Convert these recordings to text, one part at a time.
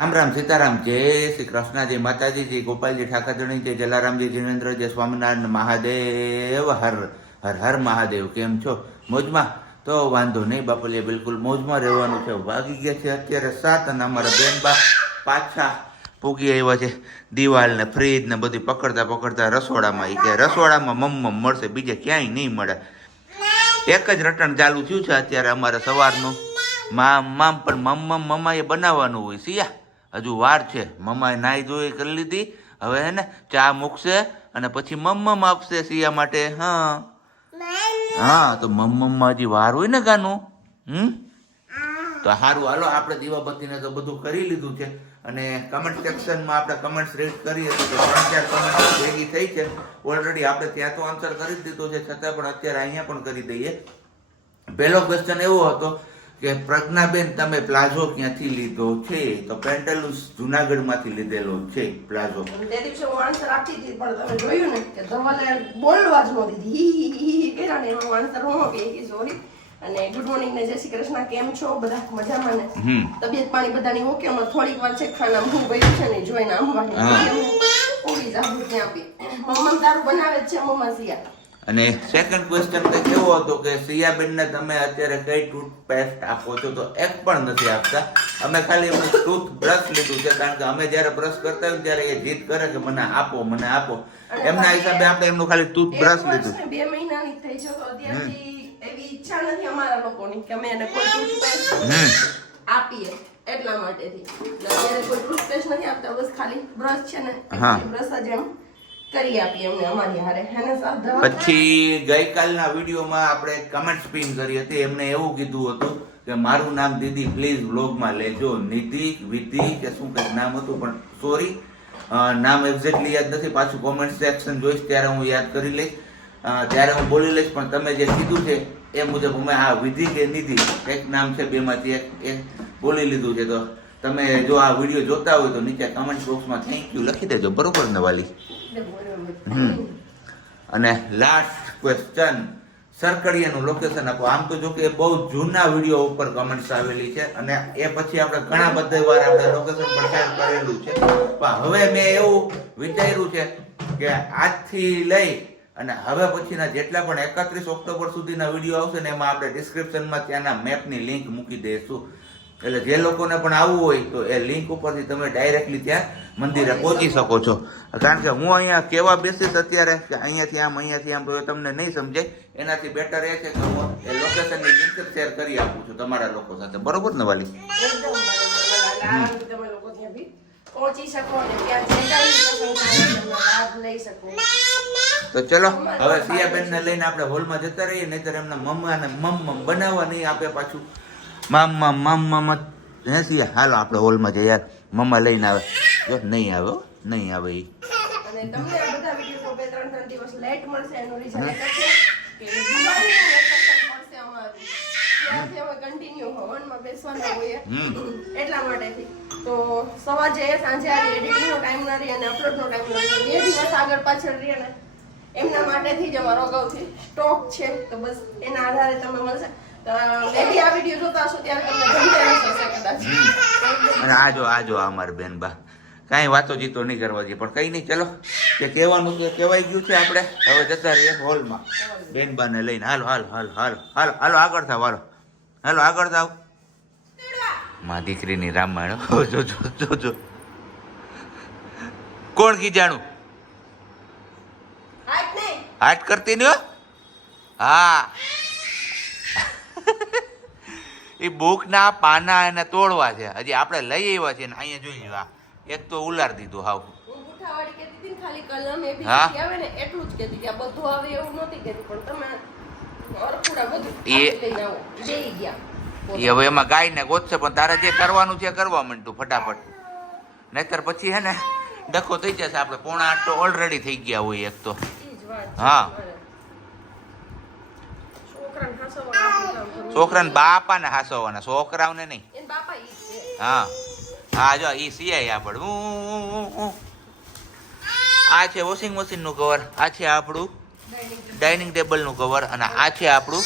રામ રામ સીતારામ જય શ્રી કૃષ્ણ જય માતાજી જય ગોપાલજી ઠાકરધણી જય જલારામજી જીનેન્દ્ર જય સ્વામિનારાયણ મહાદેવ હર હર હર મહાદેવ. કેમ છો? મોજમાં? તો વાંધો નહીં બાપલીએ, બિલકુલ મોજમાં રહેવાનું છે. વાગી ગયા છે અત્યારે 7 અને અમારા બેનબા પાછા પૂગી આવ્યા છે. દિવાલ ને ફ્રીજ ને બધી પકડતા પકડતા રસોડામાં. કે રસોડામાં મમ્મ મળશે, બીજે ક્યાંય નહીં મળે. એક જ રટણ ચાલુ થયું છે અત્યારે અમારે સવારનું. મામ પણ મમ્માએ બનાવવાનું હોય. સિયા હજુ વાર છે. મમ્માએ નાઈ ધોઈ કરી લીધી. હવે હે ને ચા મૂકશે અને પછી મમ્મ આપશે સિયા માટે. હા તો મમ્મમાં હજી વાર હોય ને ગાનું. તો સારું, હાલો આપણે દીવાબત્તીને તો બધું કરી લીધું છે અને કમેન્ટ સેક્શનમાં આપણે કમેન્ટ્સ રીડ કરીએ તો 3-4 કમેન્ટ ભેગી થઈ છે ઓલરેડી. આપણે ત્યાં તો આન્સર કરી જ દીધો છે, છતાં પણ અત્યારે અહીંયા પણ કરી દઈએ. પહેલો ક્વેશ્ચન એવો હતો કે પ્રજ્ઞાબેન તમે પ્લાઝો ક્યાંથી લીધો છે? તો પેન્ટાલુસ જુનાગઢમાંથી લીધેલો છે પ્લાઝો. તે દિવસે હું આન્સર આપી હતી પણ તમે જોયું ને કે ધવલે બોલવા જ નહોતી દીધી. હી કર્યા ને એનો આન્સર હું કે સોરી. અને ગુડ મોર્નિંગ ને જય શ્રી કૃષ્ણ. કેમ છો બધા? મજામાં ને? તબિયત પાણી બધાની ઓકે? અમે થોડીક વાર છે ખાના હું ગયું છે ને જોઈને આમવાની પૂરી જાબુ ત્યાં બી મમ્મા તારું બનાવે જ છે મમ્મા સિયા. અને સેકન્ડ ક્વેશ્ચન કંઈક એવો હતો કે સિયાબેનને તમે અત્યારે કઈ ટૂથપેસ્ટ આપો છો? તો એક પણ નથી આપતા. અમે ખાલી એમનું ટૂથ બ્રશ લીધું છે, કારણ કે અમે જયારે બ્રશ કરતા હોય ત્યારે એ જીદ કરે કે મને આપો મને આપો. એમના હિસાબે આપણે એમનું ખાલી ટૂથ બ્રશ લીધું. 2 મહિનાની થઈ છે તો અત્યારથી એવી ઈચ્છા નથી અમારા લોકોની કે અમે એને કોઈ ટૂથપેસ્ટ આપીએ, એટલા માટેથી અત્યારે કોઈ ટૂથપેસ્ટ નથી આપતા. બસ ખાલી બ્રશ છે ને બ્રશ જ એમ કરી આપી એમને અમારી હારે. પછી ગઈકાલના વિડીયોમાં આપણે કમેન્ટ પિન કરી હતી. એમને એવું કીધું હતું કે મારું નામ દીદી પ્લીઝ વ્લોગમાં લેજો. નિધિ વિધિ કે શું કંઈક નામ હતું, પણ સોરી નામ એક્ઝેક્ટલી યાદ નથી. પાછું કોમેન્ટ સેક્શન જોઈશ ત્યારે હું યાદ કરી લઈશ, ત્યારે હું બોલી લઈશ. પણ તમે જે કીધું છે એ મુજબ અમે આ વિધિ કે નિધિ એક નામ છે, બેમાંથી એક બોલી લીધું છે. તો તમે જો આ વિડીયો જોતા હોય તો નીચે કમેન્ટ બોક્સમાં થેન્ક યુ લખી દેજો, બરોબર ને વાલી? અને લાસ્ટ ક્વેશ્ચન, સરકડિયાનું લોકેશન આપો. આમ તો જો કે બહુ જૂના વિડીયો ઉપર કમેન્ટ્સ આવેલી છે અને એ પછી આપણે ઘણા બધા વાર આપણે લોકેશન પર શેર કરેલું છે. પણ હવે મેં એવું વિચાર્યું છે કે આજથી લઈ અને હવે પછીના જેટલા પણ 31 ઓક્ટોબર સુધીના વિડીયો આવશે ને એમાં આપણે ડિસ્ક્રિપ્શનમાં ત્યાંના મેપની લિંક મૂકી દઈશું. એટલે જે લોકોને પણ આવવું હોય તો એ લિંક ઉપરથી તમે ડાયરેક્ટલી ત્યાં મંદિરે પહોંચી શકો છો. કારણ કે હું અહીંયા કેવા બેસીશ અત્યારે કે અહીંયાથી આમ તો તમને નહીં સમજાય. એનાથી બેટર એ છે કે હું એ લોકેશનની લિંક શેર કરી આપું છું તમારા લોકો સાથે, બરોબર ને વાલી? તો ચલો હવે સિયાબેન ને લઈને આપણે હોલમાં જતા રહીએ, નહીતર એમના મમ્મા ને મમ્મ બનાવવા નહીં આપે પાછું. મમ્મા હે સિયા, હાલો આપણે હોલમાં જઈએ યાર. મમ્મા લઈને આવે, જો નહીં આવે નહીં આવે એ. અને તમને આ બધા વિડિયો 2-3 દિવસ લેટ મળશે. એનું રીઝન એ છે કે દિવાળીનું વેકેશન મળશે અમારું, ત્યાંથી અમે કન્ટિન્યુ હવનમાં બેસવાના હોઈએ એટલા માટેથી. તો સવારે સાંજે આવી એડિટિંગનો ટાઈમ ના રહે અને અપલોડનો ટાઈમ ના રહે, 2 દિવસ આગળ પાછળ રહે ને એમના માટેથી જ અમારો અગાઉથી સ્ટોક છે. તો બસ એના આધારે તમે મળશે. મેબી આ વિડિયો જોતા હશો ત્યારે તમને ધન્યવાદ થશે કદાચ. અને આજો અમાર બેન બા કાંઈ વાતો જીતો નહીં કરવા દે, પણ કઈ નહીં. ચલો કે કહેવાનું છે કહેવાય ગયું છે. આપણે હવે જતા રહીએ હોલમાં બેન બા ને લઈને. હાલો હાલ હાલ હાલ હાલ હાલો આગળ થાવ, હાલો હાલો આગળ થાવ. માં દીકરીની રામાયણ જો કોણ કીજાણું હાટ કરતી ને? હા એ બુક ના પાના એને તોડવા છે. હજી આપણે લઈ આવ્યા છે ને અહીંયા જોઈ લો, એક તો ઉલાર દીધું હાવ. ખાલી કલમ એ બી આવે ને એટલું જ કહેતી કે બધું આવે એવું નહોતી કહેતી, પણ તમે અરપુડા બધું લઈને આવો દેઈ ગયા. એ હવે એમાં ગાયને ગોતશે, પણ તારે જે કરવાનું છે કરવા માંડતું ફટાફટ, નહીતર પછી હે ને ડખો થઈ જશે. આપણે 7:45 તો ઓલરેડી થઈ ગયા હોય એક તો. હા છોકરાને બાપાને હાસવાના, છોકરાઓને નહીં. હા હા જો ઈ સિયાય આપણું. આ છે વોશિંગ મશીન નું કવર, આ છે આપણું ડાઇનિંગ ટેબલ નું કવર અને આ છે આપણું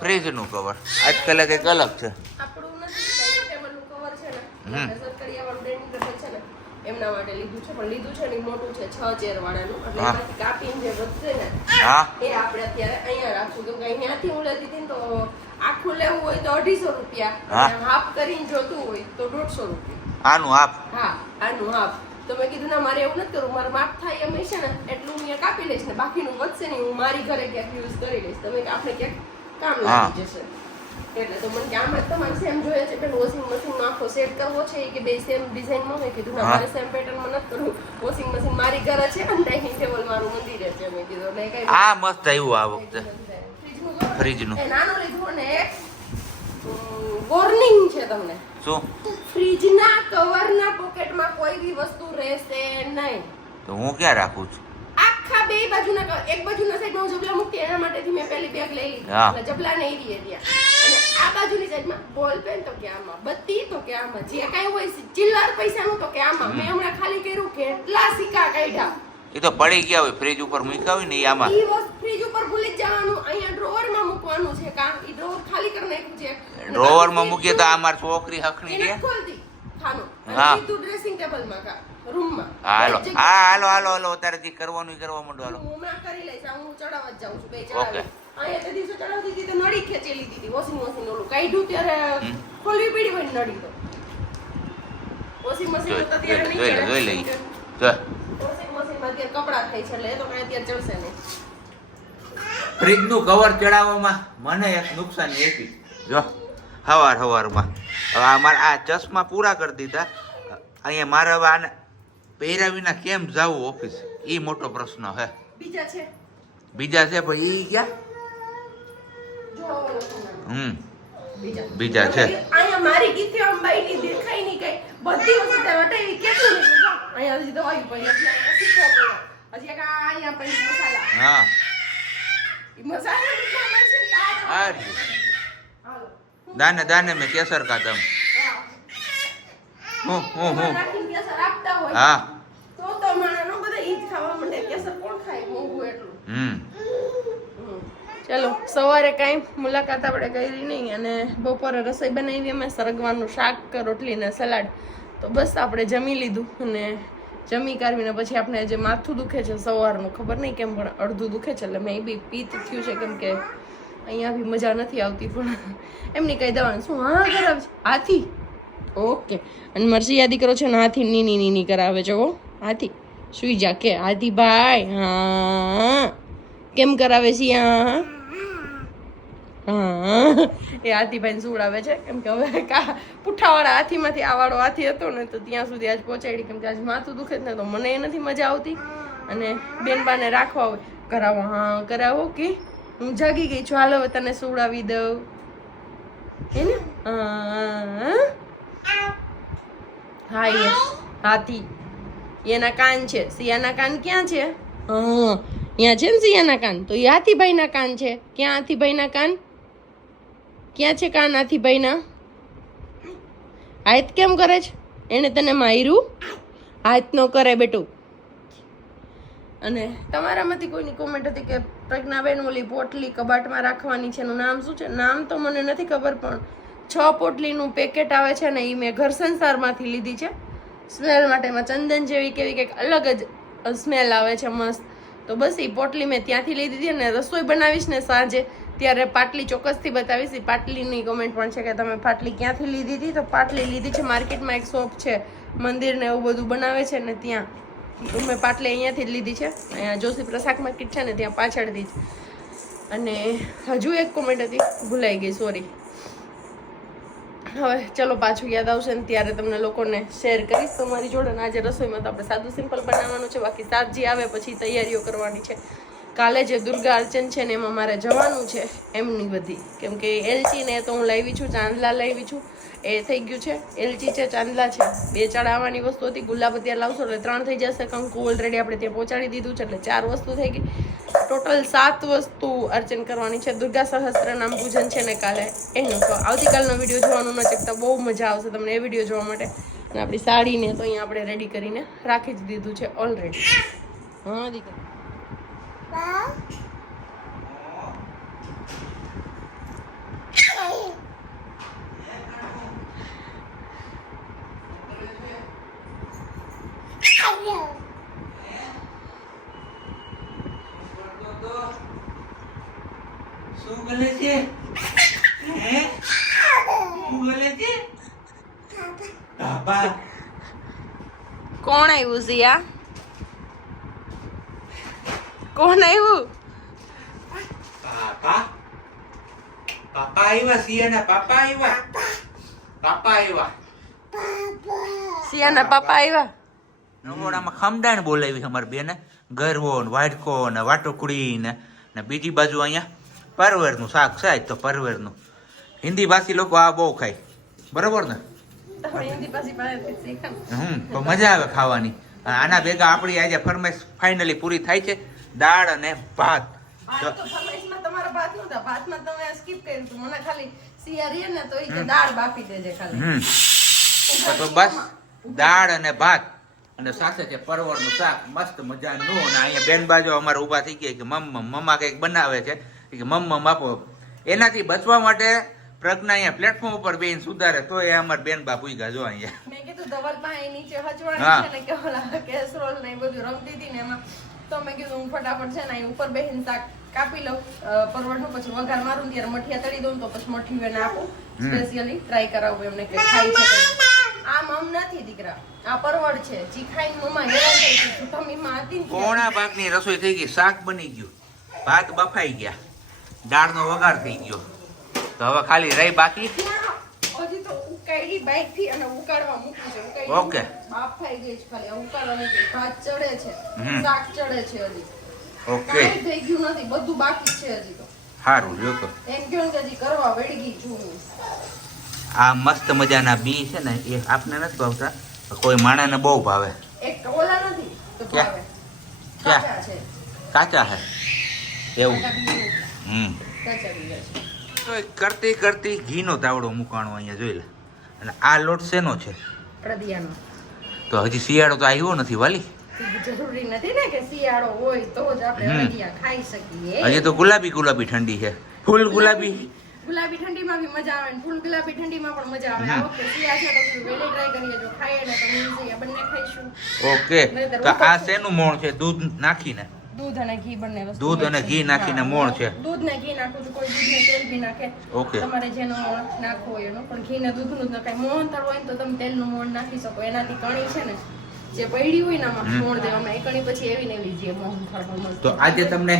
ફ્રીજ નું કવર. આજકાલ કંઈક અલગ છે. આપણું નથી ડાઇનિંગ ટેબલ નું કવર છે ને કરવાનું ટ્રેનિંગ ટેબલ છે ને એમના માટે લીધું છે, પણ લીધું છે ને ઈ મોટું છે 6 ચેર વાળાનું, એટલે હા. એમાંથી કાપીને જે વધશે ને હા એ આપણે અત્યારે અહીંયા રાખશું, કેમ કે અહીંયાથી હું લેતી હતી ને તો આખું લેવું હોય તો 250 રૂપિયા, હા. અને હાફ કરીને જોતું હોય તો 150 રૂપિયા. આનું આપ હા, આનું હાફ. તો મેં કીધું ના, મારે એવું નથી કરવું, મારે માપ થાય એમ છે ને એટલું હું અહીંયા કાપી લઈશ ને બાકીનું વધશે ને હું મારી ઘરે ક્યાંક યુઝ કરી લઈશ, તમે આપણે ક્યાંક કામ લાગી જશે. એટલે તો મને કે આમાં તમારે સેમ જોઈએ છે, પેલું વોશિંગ મશીનનો આખો સેટ કરવો છે કે બે સેમ ડિઝાઇનમાં. મેં કીધું ના, હા. મારે સેમ પેટર્નમાં નથી કરવું, વોશિંગ મશીન મારી ઘરે છે અને ડાઇનિંગ ટેબલ મારું મંદિરે છે. મેં કીધું એટલે કઈ આ મસ્ત આવ્યું આ વખતે ફ્રીજનું. એ નાનું લીધું અને એક વોર્નિંગ છે તમને, શું ફ્રીજના કવરના પોકેટમાં કોઈ બી વસ્તુ રહેશે નહીં. તો હું ક્યાં રાખું છું? આખા બે બાજુના કવર, એક બાજુના સાઈડમાં હું જબલા મૂકતી એના માટેથી મેં પહેલી બેગ લઈ લીધી, હા. એટલે જબલા ને એવી ત્યાં, અને આ બાજુની સાઈડમાં બોલ પેન તો કે આમાં, બત્તી તો કે આમાં, જે કાંઈ હોય ચિલ્લર પૈસાનું તો કે આમાં. મેં હમણાં ખાલી કર્યું કેટલા સિક્કા કાઢ્યા. એ તો પડી ગયા હોય ફ્રીજ ઉપર મૂક્યા હોય ને એ આમાં. ઈ વસ્તુ ફ્રીજ ઉપર ભૂલી જ જવાનું, અહીંયા ડ્રોવરમાં મૂકવાનું છે. કા ઈ ડ્રોવર ખાલી કરી નાખ્યું છે, ડ્રોવરમાં મૂકીએ તો આ મારી છોકરી હકની એને છે. ખોલતી ખાનું હા. અને સીધું ડ્રેસિંગ ટેબલમાં કા રૂમમાં. હાલો એક જગ્યાએ. હાલો અત્યારે જે કરવાનું ઈ કરવા માંડો હાલો. હું હમણાં કરી લઈશ, આ હું ચડાવવા જ જાઉં છું, બે ઓકે. ચડાવી. અહીંયા તે દિવસે ચડાવતી હતી તો નળી ખેંચી લીધી હતી, વોશિંગ મશીન ઓલું કાઢ્યું ત્યારે ખોલવી પડી હોય નળી તો. વોશિંગ મશીન તો ત્યારે નહીં જોઈ લઈ ચડે. જો વોશિંગ મશીનમાં અત્યારે કપડાં થાય છે એટલે એ તો કાંઈ અત્યારે ચડશે નહીં. ફ્રીજનું કવર ચડાવવામાં મને એક નુકસાન એકી જો હવારમાં હવે આ મારા આ ચશ્મા પૂરા કરી દીધા, અહીંયા મારે હવે આને પહેર્યા વિના કેમ જાવું ઓફિસ, એ મોટો પ્રશ્ન હે. બીજા છે બીજા છે પણ ઈ ક્યાં? જો ઓલો છે. બીજા છે. અહીંયા મારી ગીતી અંબાઈની દેખાય નહીં કઈ, બધી વસ્તુ ત્યાં હટાવી કેટલું નીકળ્યું જો. અહીંયા હજી દવાઈ પડી, હજી અહીંયા સિક્કો પડ્યો, હજી એક આ અહીંયા પડી મસાલા. હા ઈ મસાલા કેટલા મળશે ને આ આ રહ્યું. હાલો. દાને મેં કેસર ખાધા. હું એમાં નાખીને કેસર આપતા હોય હા તો માણસનો બધા ઈ જ ખાવા માંડે. કેસર કોણ ખાય મોંઘું એટલું. ચલો, સવારે કાંઈ મુલાકાત આપણે કરી નહીં, અને બપોરે રસોઈ બનાવી અમે સરગવાનું શાક, રોટલી ને સલાડ. તો બસ આપણે જમી લીધું, અને જમી કાઢવીને પછી આપણે જે માથું દુખે છે સવારનું ખબર નહીં કેમ પણ અડધું દુખે છે, એટલે મેં બી પિત્ત થયું છે, કેમ કે અહીંયા બી મજા નથી આવતી. પણ એમની કઈ દવાનું શું? હા કરાવે છે હાથી. ઓકે. અને મારી યાદી કરો છે ને હાથી નીની કરાવે છે. ઓ હાથી સુઈ જા કે હાથી ભાઈ. હા કેમ કરાવે છે? હા એ હાથીભાઈને સુવડાવે છે, કેમ કે હવે પુઠ્ઠાવાળા હાથીમાંથી આ વાળો હાથી હતો ને તો ત્યાં સુધી આજ પહોંચાડી, કેમ કે આજ માથું દુખે જ ને તો મને એ નથી મજા આવતી, અને બેનબાને રાખવા હોય કરાવો. હા કરાવો કે હું જાગી ગઈ છું, હાલ હવે તને સુવડાવી દઉં હે ને. હા એ હાથી, એના કાન છે. સિયાના કાન ક્યાં છે? હા ત્યાં છે ને સિયાના કાન, તો એ હાથીભાઈના કાન છે. ક્યાં હાથીભાઈના કાન? ક્યાં છે કાન હાથીભાઈના? હાથ કેમ કરે છે? એને તને માર્યું? હાથ નો કરે બેટું. અને તમારામાંથી કોઈની કોમેન્ટ હતી કે પ્રજ્ઞાબેન ઓલી પોટલી કબાટમાં રાખવાની છે, એનું નામ શું છે? નામ તો મને નથી ખબર, પણ 6 પોટલીનું પેકેટ આવે છે ને, એ મેં ઘર સંસારમાંથી લીધી છે સ્મેલ માટે. એમાં ચંદન જેવી કેવી કંઈક અલગ જ સ્મેલ આવે છે મસ્ત. તો બસ એ પોટલી મેં ત્યાંથી લીધી હતી, અને રસોઈ બનાવીશ ને સાંજે ત્યારે પાટલી ચોક્કસથી બતાવીશ. એ પાટલીની કોમેન્ટ પણ છે કે તમે પાટલી ક્યાંથી લીધી હતી, તો પાટલી લીધી છે માર્કેટમાં, એક શોપ છે મંદિરને એવું બધું બનાવે છે ને ત્યાં. તો મેં પાટલી અહીંયાથી જ લીધી છે, અહીંયા જોશી પ્રસાદ માર્કેટ છે ને ત્યાં પાછળથી જ. અને હજુ એક કોમેન્ટ હતી ભૂલાઈ ગઈ, સોરી. હવે ચલો પાછું યાદ આવશે ને ત્યારે તમને લોકોને શેર કરીશ તમારી જોડે. આજે રસોઈમાં તો આપણે સાદું સિમ્પલ બનાવવાનું છે, બાકી શાકજી આવે પછી તૈયારીઓ કરવાની છે. કાલે જે દુર્ગા અર્ચન છે ને એમાં મારે જવાનું છે એમની બધી, કેમ કે એલચી ને તો હું લાવી છું, ચાંદલા લાવી છું, એ થઈ ગયું છે. એલચી છે, ચાંદલા છે, 2 ચડાવવાની વસ્તુ હતી. ગુલાબ અત્યારે લાવશો એટલે 3 થઈ જશે. કંકુ ઓલરેડી આપણે ત્યાં પહોંચાડી દીધું છે એટલે 4 વસ્તુ થઈ ગઈ. ટોટલ 7 વસ્તુ અર્ચન કરવાની છે. દુર્ગા સહસ્ત્ર નામ પૂજન છે ને કાલે એનું. તો આવતીકાલનો વિડીયો જોવાનું ન ચકતા, બહુ મજા આવશે તમને એ વિડીયો જોવા માટે. અને આપણી સાડીને તો અહીંયા આપણે રેડી કરીને રાખી જ દીધું છે ઓલરેડી. હા દીકરા શું બોલે છે? હે? શું બોલે છે? પાપા. કોણ આવ્યું સિયા? કોણ આવ્યું? પાપા. પાપા આવ્યા, સિયાના પાપા આવ્યા. પાપા આવ્યા. સિયાના પાપા આવ્યા. નવોડામાં ખમડાણ બોલાવી અમારી બેને. ગરવો ને વાટકો ને વાટોકડી ને બીજી બાજુ અહીંયા પરવેરનું શાક છે તો પરવેરનું. હિન્દી ભાષી લોકો આ બહુ ખાય, બરોબર ને? તમે હિન્દી પાછી પાસેથી શીખો. તો મજા આવે ખાવાની. આના ભેગા આપણી આજે ફરમાઈશ ફાઇનલી પૂરી થાય છે. દાળ અને ભાત. ભાત તો ફરમાઈશમાં તમારા ભાત નહોતા. ભાતમાં તમે સ્કીપ કર્યું હતું. મને ખાલી સિયા રીએ ને તો ઈ કે દાળ બાફી દેજે ખાલી. તો બસ દાળ અને ભાત અને સાથે છે પરવળનું શાક મસ્ત મજાનું. અને અહીંયા બેન બાજુ અમારે ઊભા થઈ ગયા કે મમ્મા કંઈક બનાવે છે કે મમ્મા આપો. એનાથી બચવા માટે પ્રજ્ઞા અહીંયા પ્લેટફોર્મ ઉપર બેન સુધારે તો એ અમાર બેન બાપુ જો અહીંયા. મેં કીધું ધવલ પાસે નીચે હચવાણી છે ને કે ઓલા કેસરોલ ને એ બધું રમતી હતી ને એમાં તો મેં કીધું હું ફટાફટ છે ને અહીં ઉપર બેહીને શાક કાપી લઉં પરવળનું, પછી વઘાર મારું ત્યારે મઠિયા તળી દઉં તો પછી મઠિયું એને આપું. સ્પેશિયલી ટ્રાય કરાવું એમને કે ખાઈ છે. આ મમ નથી દીકરા, આ પરવળ છે. જી ખાઈને મમ્મા હેરાન થઈ ગઈ. જુઠમીમાં હતી ને કોણા ભાગની રસોઈ થઈ ગઈ, શાક બની ગયું, ભાત બફાઈ ગયા, દાળનો વઘાર થઈ ગયો. તો હવે ખાલી રહી બાકી હજી તો ઉકાળી બાઈક થી અને ઉકાળવા મૂકી છે. ઉકાળી ઓકે બાફ થઈ ગઈ છે, ખાલી ઉકાળવાની છે. ભાત ચડે છે, શાક ચડે છે, હજી ઓકે કાંઈ થઈ ગયું નથી, બધું બાકી છે હજી તો. સારું જો તો એમ કહ્યું કે હજી કરવા વળગી છું. આ મસ્ત મજાના બી છે ને એ આપને નથી ભાવતા, કોઈ માણાને બહુ ભાવે. એક ઓલા નથી તો ભાવે. ક્યાં? કાચા છે. કાચા હે એવું. કાચા બી કાચા બી છે. તો કરતી કરતી ઘીનો તાવડો મૂકાણો અહીંયા જોઈ લે. અને આ લોટ શેનો છે? પ્રદિયાનો. તો હજી શિયાળો તો આવ્યો નથી વાલી. જરૂરી નથી ને કે શિયાળો હોય તો જ આપણે અળદિયા ખાઈ શકીએ. હજી તો ગુલાબી ગુલાબી ઠંડી છે, ફૂલ ગુલાબી. ગુલાબી ઠંડીમાં બી મજા આવે ને ફૂલ ગુલાબી ઠંડીમાં પણ મજા આવે. આ વખતે શિયાળ છે તો વેલી ટ્રાય કરીએ, જો ખાઈએ ને તો મીન્સ બંને ખાઈશું. ઓકે તો આ શેનું મોણ છે? દૂધ નાખીને? દૂધ અને ઘી બંને વસ્તુ. દૂધ અને ઘી નાખીને મોણ છે. દૂધ ને ઘી નાખું છું, કોઈ દૂધ ને તેલ બી નાખે. ઓકે તમારે જેનો મોણ નાખવો હોય એનો, પણ ઘી ને દૂધ નું નખાય. મોહન થાળ હોય ને તો તમે તેલનું મોણ નાખી શકો. એનાથી કણી છે ને જે પડી હોય ને આમાં મોણ દેવામાં એ કણી પછી એવી ને એવી જે મોહન થાળ મળે. તો આજે તમને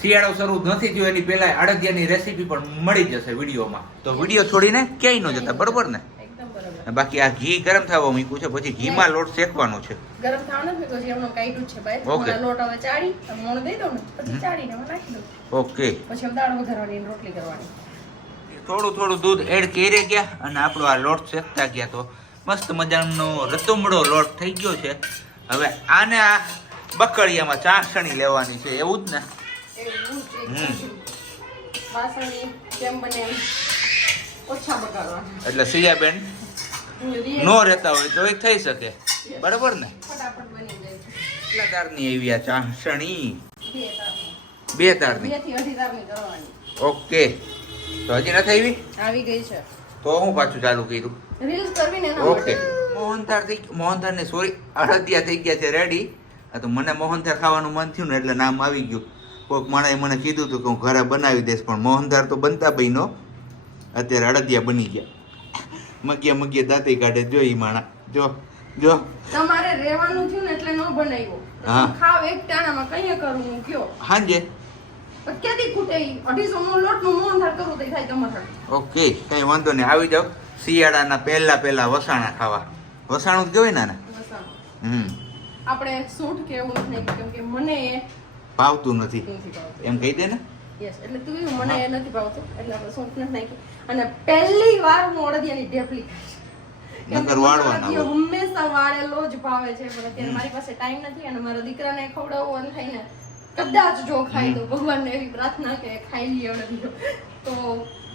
શિયાળો શરૂ નથી થયો એની પહેલા અડદિયાની રેસીપી પણ મળી જશે વિડીયોમાં. તો વિડીયો છોડીને ક્યાંય ન જતા, બરોબર ને? એકદમ બરાબર. બાકી આ ઘી ગરમ થવા મૂક્યું છે, પછી ઘીમાં લોટ શેકવાનો છે. ગરમ થવાનું નથી તો એમનો કાઢ્યું છે ભાઈ. ઓકે. લોટ હવે ચાળી મોણ દઈ દઉં ને પછી ચાળીને એમાં નાખી દઉં. ઓકે પછી આમ દાળ વઘારવાની અને રોટલી કરવાની. થોડું થોડું દૂધ એડ કરી ગયા અને આપણો આ લોટ શેકતા ગયા તો મસ્ત મજાનો રતુમડો લોટ થઈ ગયો છે. હવે આને આ બકડિયામાં ચાસણી લેવાની છે, એવું જ ને? વાસણી જેમ બને એમ ઓછા બગાડવાના. એટલે સિયાબેન નો રહેતા હોય તો એ થઈ શકે, બરાબર ને? ફટાફટ બની જાય છે. કેટલા તારની આવી આ ચાસણી? 2 તારની. 2 તારની. 2 થી 2.5 તારની કરવાની. ઓકે તો હજી નથી આવી? આવી ગઈ છે. તો હું પાછું ચાલુ કર્યું. રીલ્સ કરવી ને એના ઓકે મોહનથાળ ને સોરી અડદિયા થઈ ગયા છે રેડી. તો મને મોહનથાળ ખાવાનું મન થયું ને એટલે નામ આવી ગયું. કોઈક માણસે મને કીધું હતું કે હું ઘરે બનાવી દઈશ, પણ મોહનથાળ તો બનતા બન્યો, અત્યારે અડદિયા બની ગયા. મગ્યા દાંતી કાઢે જો ઈ માણા જો તમારે રહેવાનું થયું ને એટલે ન બનાવ્યો. હા. ખાવ એક ટાણામાં કઈ કરું હું કયો. હાંજે ક્યાંથી ખૂટે 250 નો લોટ નું મોહનથાળ કરું તો થાય તમારે. ઓકે કઈ વાંધો નહીં, આવી જાવ શિયાળાના પહેલા વસાણા ખાવા. વસાણું જ કહેવાય ને? આપણે સૂંઠ કે એવું નથી, કેમ કે મને ભાવતું નથી નથી ભાવતું. એમ કહી દે ને. યસ એટલે તું મને એ નથી ભાવતું એટલે આપણે સૂંઠ નથી નાખી. અને પહેલી વાર હું અડદિયાની ઢેફલી ખાઈશ. નકર વાળવાના હોય. હંમેશા વાળેલો જ ભાવે છે, પણ અત્યારે મારી પાસે ટાઈમ નથી અને મારા દીકરાને ખવડાવવાનું થાય ને કદાચ જો ખાઈ તો ભગવાનને એવી પ્રાર્થના કે ખાઈ લઈએ અડદિયો તો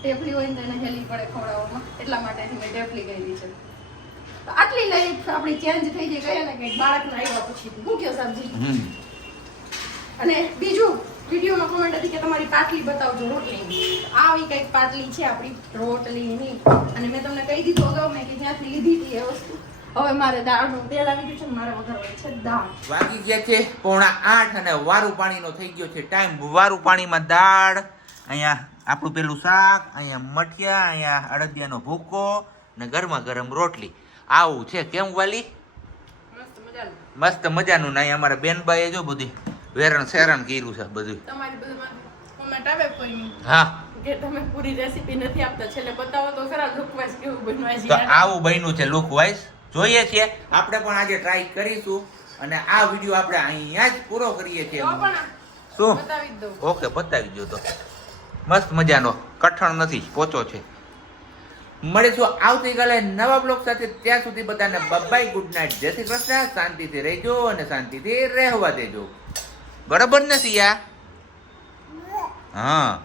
ઢેફલી હોય ને એને હેલી પડે ખવડાવવામાં, એટલા માટે મેં ઢેફલી કરી છે. તો આટલી લાઈફ આપણી ચેન્જ થઈ જાય ગયા ને કંઈક બાળકના આવ્યા પછી હું કયો સાહેબજી. અને બીજું વિડીયોમાં કોમેન્ટ હતી કે તમારી પાટલી બતાવજો રોટલીની. આવી કંઈક પાટલી છે આપણી રોટલીની અને મેં તમને કહી દીધું અગાઉ મેં કે જ્યાંથી લીધી હતી એ વસ્તુ હવે મારે દાળનું તેલ આવી ગયું છે ને મારે વઘારવાની છે દાળ. વાગી ગયા છે 7:45 અને વારું પાણીનો થઈ ગયો છે ટાઈમ. વારું પાણીમાં દાળ, અહીંયા આપણું પેલું શાક, અહીંયા મઠિયા, અહીંયા અડદિયાનો ભૂકો ને ગરમા ગરમ રોટલી. આવું છે. કેમ વાલી? મસ્ત મજાનું. મસ્ત મજાનું. ને અહીંયા અમારા બેનબાઈએ જો બધી વેરણ શેરણ કર્યું છે બધું. તમારી બધું કોમેન્ટ આવે કોઈની હા, કે તમે પૂરી રેસીપી નથી આપતા, છેલ્લે બતાવો તો ખરા લુકવાઇઝ કેવું બનવા તો છે. આવું બન્યું છે લુક વાઇઝ. જોઈએ છીએ, આપણે પણ આજે ટ્રાય કરીશું અને આ વિડીયો આપણે અહીંયા જ પૂરો કરીએ છીએ. તો પણ શું? બતાવી જ દઉં. ઓકે, બતાવી દો તો. મસ્ત મજાનો, કઠણ નથી, પોચો છે. મળીશું આવતીકાલે નવા બ્લોગ સાથે. ત્યાં સુધી બધાને બાય, ગુડ નાઇટ, જય શ્રી કૃષ્ણ. શાંતિથી રહેજો અને શાંતિથી રહેવા દેજો. બરાબર ને સિયા? હા.